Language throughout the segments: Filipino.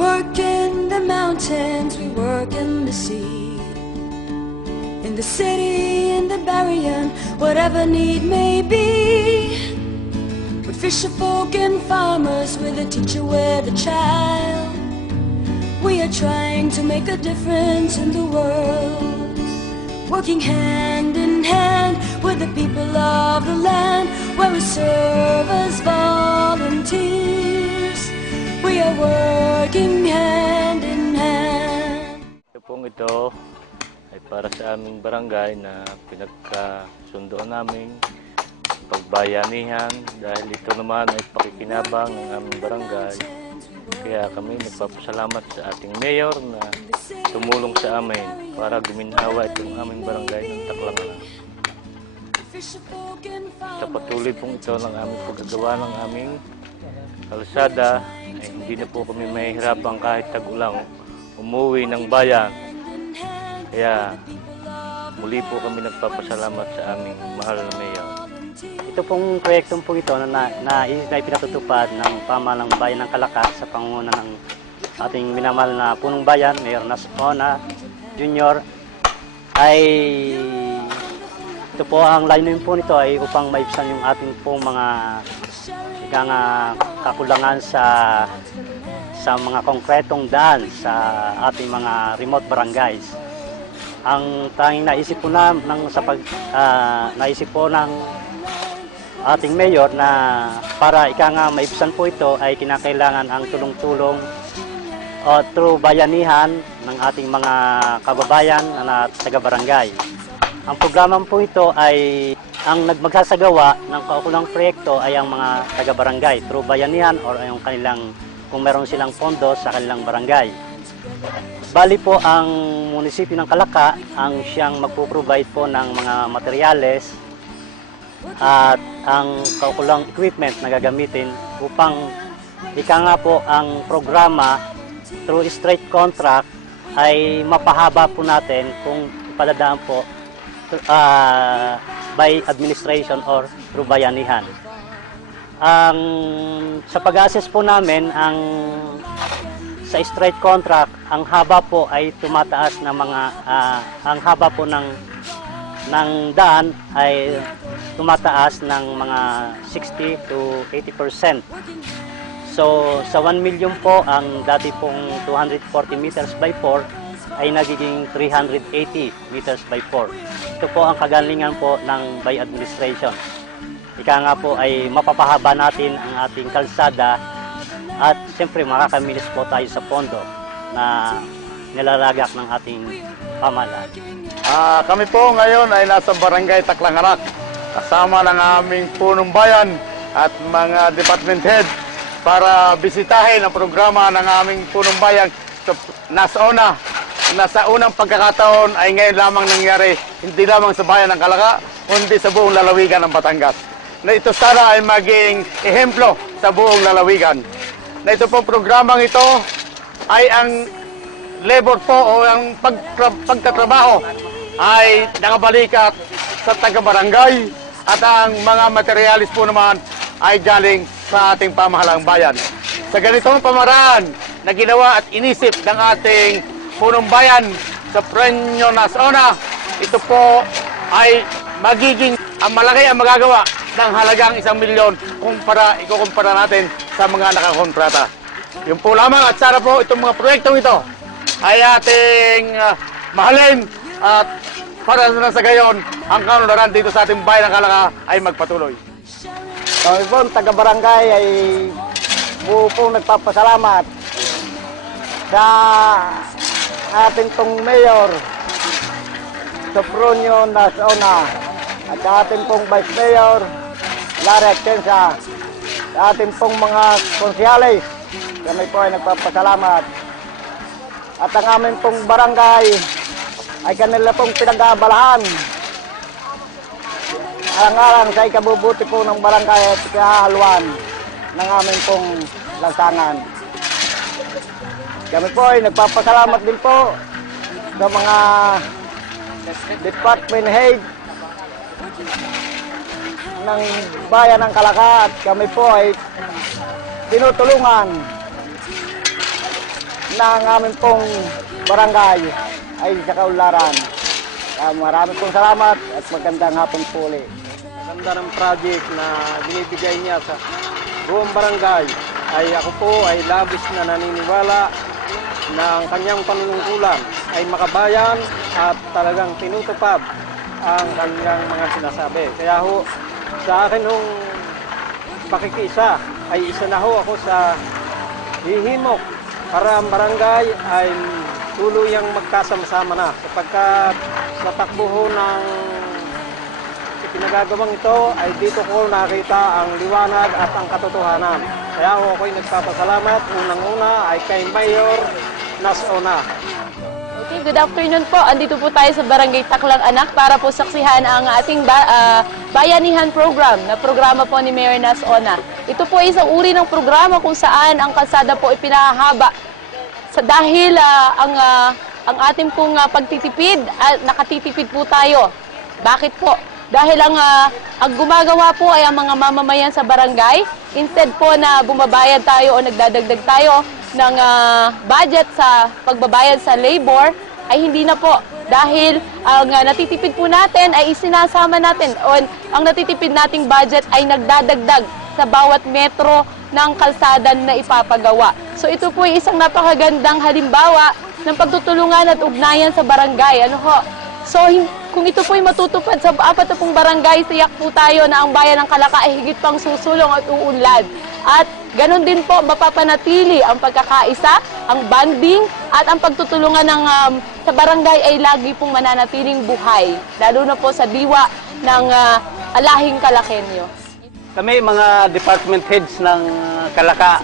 work in the mountains, we work in the sea, in the city, in the barrier, whatever need may be. With fisherfolk and farmers, with a teacher, with a child, we are trying to make a difference in the world, working hand in hand with the people of the land, where we serve as volunteers. We are working hand in hand. Ito ay para sa aming barangay na pinagkasundoan namin pagbayanihan, dahil ito naman ay pakikinabang ng aming barangay. Kaya kami nagpapasalamat sa ating mayor na tumulong sa amin para guminhawa itong aming barangay ng Taclanganak. Sa patuloy pong ito ng aming paggagawa ng aming kalsada, ay hindi na po kami mahihirapan kahit tag-ulang umuwi ng bayan. Kaya muli po kami nagpapasalamat sa aming mahal na mayor. Ito pong proyektong po ito na pinatutupad ng pamahalang bayan ng Calaca sa pangunguna ng ating minamahal na punong bayan, Mayor Nasona Jr. ay ito po ang layunin po nito ay upang maibsan yung ating pong mga kakulangan sa mga konkretong daan sa ating mga remote barangays. Ang tanging naisip po naisip po ng ating mayor na para maibsan po ito ay kinakailangan ang tulong-tulong through bayanihan ng ating mga kababayan na taga-barangay. Ang programa po ito ay ang magsasagawa ng kaukulang proyekto ay ang mga taga-barangay through bayanihan or yung kanilang, kung meron silang pondo sa kanilang barangay. Bali po ang munisipyo ng Calaca ang siyang magpo-provide po ng mga materyales at ang kaukulang equipment na gagamitin upang po ang programa through straight contract ay mapahaba po natin kung ipadadaan po by administration or through bayanihan. Sa pag-assess po namin, sa straight contract, ang haba po ay tumataas ng ang haba po ng daan ay tumataas ng mga 60 to 80%. So sa 1 million po, ang dati pong 240 meters by 4 ay nagiging 380 meters by 4. Ito po ang kagalingan po ng by administration. Ika nga po ay mapapahaba natin ang ating kalsada at siyempre makakamilis po tayo sa pondo na nilalagak ng ating pamahalaan. Kami po ngayon ay nasa Barangay Taclanganak, kasama ng aming punong bayan at mga department head para bisitahin ang programa ng aming punong bayan. Nasa unang pagkakataon ay ngayon lamang nangyari, hindi lamang sa bayan ng Calaca, kundi sa buong lalawigan ng Batangas. Na ito sana ay maging ehemplo sa buong lalawigan. Na ito pong programang ito ay ang labor po o ang pagtatrabaho ay nakabalikat sa taga-barangay at ang mga materialis po naman ay galing sa ating pamahalang bayan. Sa ganitong pamaraan na ginawa at inisip ng ating punong bayan sa Premio Nasona, ito po ay magiging malaki ang magagawa ng halagang 1 milyon ikukumpara natin sa mga nakakontrata. Yun po lamang at sana po itong mga proyektong ito ay ating mahalin at para na sa gayon ang kaunlaran dito sa ating bayan ng Calaca ay magpatuloy. Kami po, taga-barangay ay buo pong nagpapasalamat sa ating pong mayor Sopronio Nasona at sa ating pong vice mayor Larry Atienza, sa ating pong mga konsyales. Kami po ay nagpapasalamat at ang aming pong barangay ay kanila pong pinag-aabalahan alang-alang sa ikabubuti po ng barangay at ikahaluan ng aming pong lansangan. Kami po ay nagpapasalamat din po sa mga department head ng bayan ng Calaca at kami po ay tinutulungan ng aming pong barangay ay sa kaunlaran. Marami pong salamat at magandang hapon po ulit. Maganda ng project na binibigay niya sa buong barangay ay ako po ay labis na naniniwala na ang kanyang panunungkulan ay makabayan at talagang tinutupad ang kanyang mga sinasabi. Kaya ho, sa akin hong pakikiisa ay isa na ho ako sa hihimok para ang barangay ay tuluyang magkasama-sama na sapagkat sa takbo ho ng pinagagawang ito ay dito ko nakita ang liwanag at ang katotohanan. Kaya ho ako'y nagpapasalamat unang-una ay kay Mayor Nas-Ona. Okay, good afternoon po. Andito po tayo sa Barangay Taklang Anak para po saksihan ang ating bayanihan program na programa po ni Mayor Nas-Ona. Ito po ay isang uri ng programa kung saan ang kalsada po ay pinahaba dahil ang ating pong pagtitipid, nakatitipid po tayo. Bakit po? Dahil ang gumagawa po ay ang mga mamamayan sa barangay. Instead po na bumabayad tayo o nagdadagdag tayo ng budget sa pagbabayad sa labor, ay hindi na po. Dahil ang natitipid po natin ay isinasama natin o ang natitipid nating budget ay nagdadagdag sa bawat metro ng kalsada na ipapagawa. So ito po ay isang napakagandang halimbawa ng pagtutulungan at ugnayan sa barangay. Ano ho? So kung ito po ay matutupad sa 40 barangay, tiyak po tayo na ang bayan ng Kalaka ay higit pang susulong at uunlad. At ganon din po mapapanatili ang pagkakaisa, ang bonding at ang pagtutulungan sa barangay ay lagi pong mananatiling buhay. Lalo na po sa diwa ng alahing Kalakenyo. Kami mga department heads ng Kalaka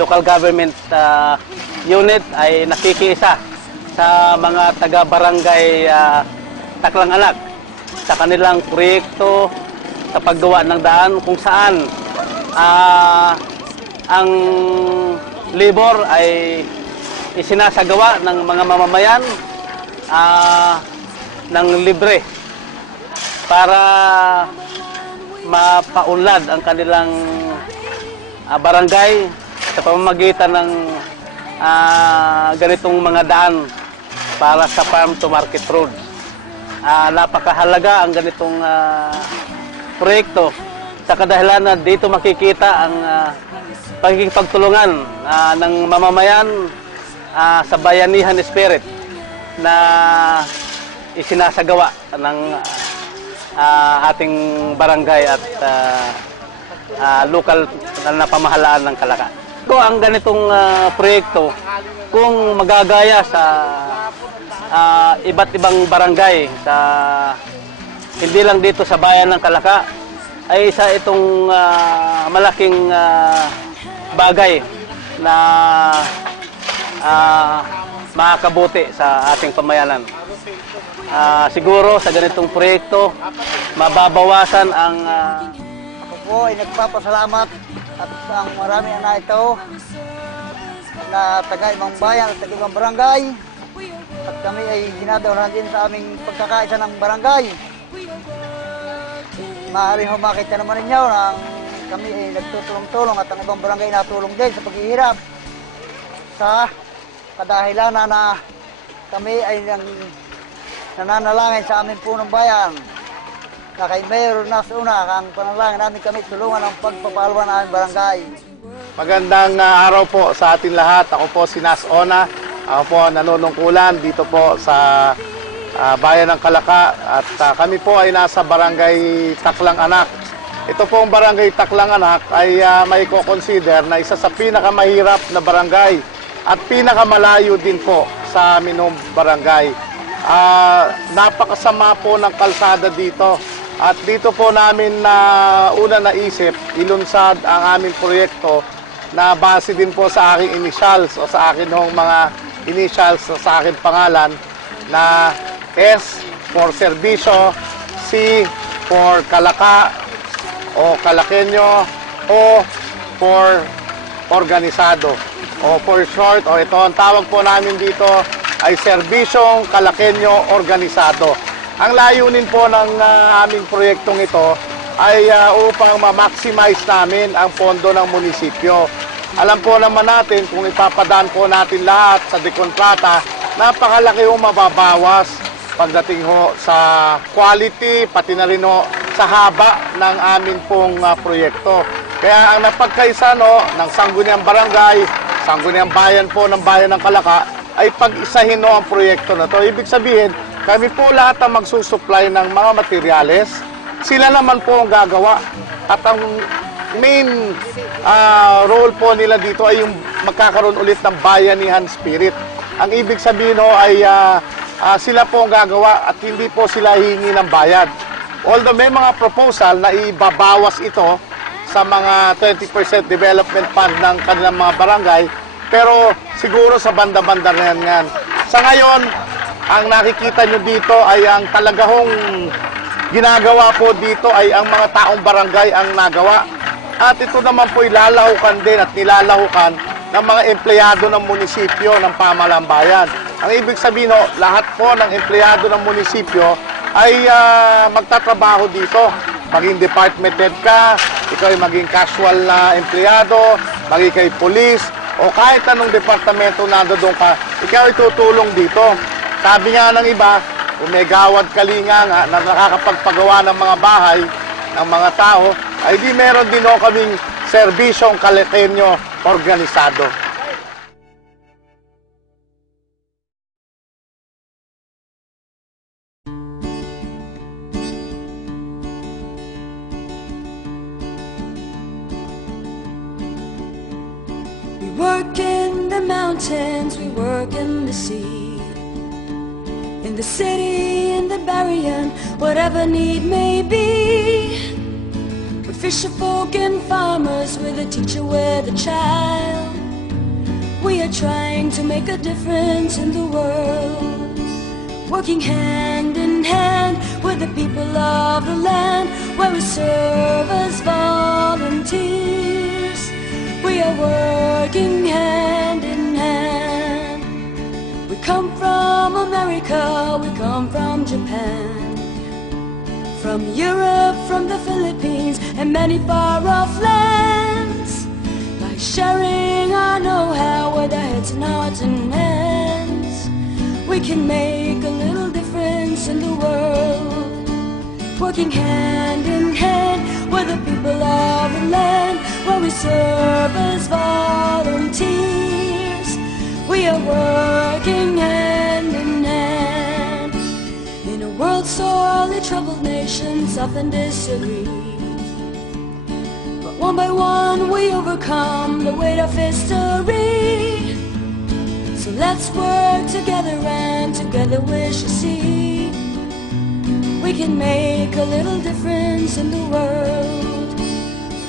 local government unit ay nakikiisa sa mga taga-barangay Taklang Anak sa kanilang proyekto sa paggawa ng daan kung saan ang labor ay isinasagawa ng mga mamamayan ng libre para mapaunlad ang kanilang barangay sa pamamagitan ng ganitong mga daan para sa farm to market road. Napakahalaga ang ganitong proyekto sa kadahilan na dito makikita ang pagkikipagtulungan ng mamamayan sa bayanihan spirit na isinasagawa ng ating barangay at lokal na pamahalaan ng Kalaka. Ito ang ganitong proyekto kung magagaya sa iba't ibang barangay sa hindi lang dito sa bayan ng Kalaka ay isa itong malaking bagay na makakabuti sa ating pamayanan. Siguro sa ganitong proyekto mababawasan ang Ako po ay nagpapasalamat at ang marami na ito na taga-ibang bayan at taga-ibang barangay. At kami ay dinadawran din sa aming pagkakaisa ng barangay. Maaari ho makita naman ninyo na kami ay nagtutulong-tulong at ang ibang barangay natulong din sa paghihirap. Sa kadahilan na kami ay nananalangin sa aming punong bayan na kay Mayor Nas-Ona, ang panalangin namin kami tulungan ang pagpapalwa ng aming barangay. Magandang araw po sa atin lahat. Ako po si Nas-Ona. Ako po nanunungkulan dito po sa bayan ng Kalaka at kami po ay nasa barangay Taklang Anak. Ito pong barangay Taklang Anak ay may ko-consider na isa sa pinakamahirap na barangay at pinakamalayo din po sa aming barangay. Napakasama po ng kalsada dito at dito po namin na una naisip ilunsad ang aming proyekto na base din po sa aking initials o sa akin hong mga initials sa akin pangalan na S for serbisyo, C for Kalaka o Kalakenyo, O for organisado o for short o ito ang tawag po namin dito ay Serbisyong Kalakenyo Organisado. Ang layunin po ng aming proyektong ito ay upang ma-maximize namin ang pondo ng munisipyo. alam po naman natin kung ipapadaan po natin lahat sa dekontrata, napakalaki ho mababawas pagdating ho sa quality, pati na rin ho sa haba ng amin pong proyekto. Kaya ang napagkaisa ng Sangguniang Barangay, Sangguniang Bayan po ng Bayan ng Kalaka, ay pag-isahin ang proyekto na to. Ibig sabihin, kami po lahat ang magsusupply ng mga materyales, sila naman po ang gagawa. At ang main role po nila dito ay yung magkakaroon ulit ng bayanihan spirit. Ang ibig sabihin ay sila po ang gagawa at hindi po sila hihingi ng bayad. Although may mga proposal na ibabawas ito sa mga 20% development fund ng kanilang mga barangay, pero siguro sa banda-banda na yan. Sa ngayon, ang nakikita nyo dito ay ang talagahong ginagawa po dito ay ang mga taong barangay ang nagawa. At ito naman po ilalahukan din at nilalahukan ng mga empleyado ng munisipyo ng pamahalang bayan. Ang ibig sabihin, lahat po ng empleyado ng munisipyo ay magtatrabaho dito. Maging department head ka, ikaw ay maging casual na empleyado, maging kay police, o kahit anong departamento nandoon ka, ikaw ay tutulong dito. Sabi nga ng iba, kung may gawad kalinga nga na nakakapagpagawa ng mga bahay ng mga tao, ay di meron din o kaming serbisyong Calateño organisado. We work in the mountains, we work in the sea, in the city, in the barrier, whatever need may be. With fisher folk and farmers, with a teacher, with a child, we are trying to make a difference in the world. Working hand in hand with the people of the land, where we serve as volunteers. We are working hand in hand. We come from America, we come from Japan, from Europe, from the Philippines, and many far-off lands. By sharing our know-how with our heads and hearts and hands, we can make a little difference in the world. Working hand in hand with the people of the land, where we serve as volunteers. We are working hand in hand. In a world sorely troubled, nations often disagree, but one by one we overcome the weight of history. So let's work together, and together we shall see we can make a little difference in the world.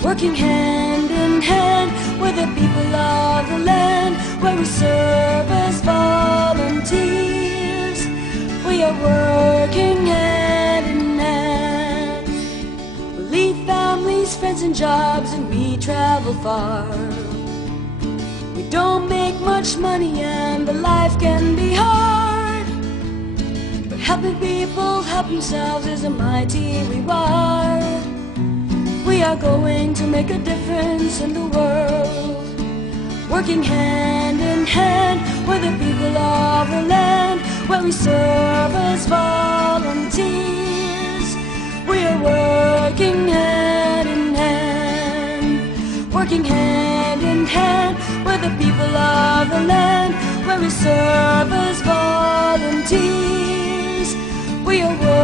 Working hand in hand with the people of the land, where we serve as volunteers. We are working hand in hand. We leave families, friends and jobs, and we travel far. We don't make much money and the life can be hard, but helping people help themselves is a mighty reward. We are going to make a difference in the world. Working hand in hand with the people of the land, where we serve as volunteers. We are working hand in hand. Working hand in hand with the people of the land, where we serve as volunteers. We are working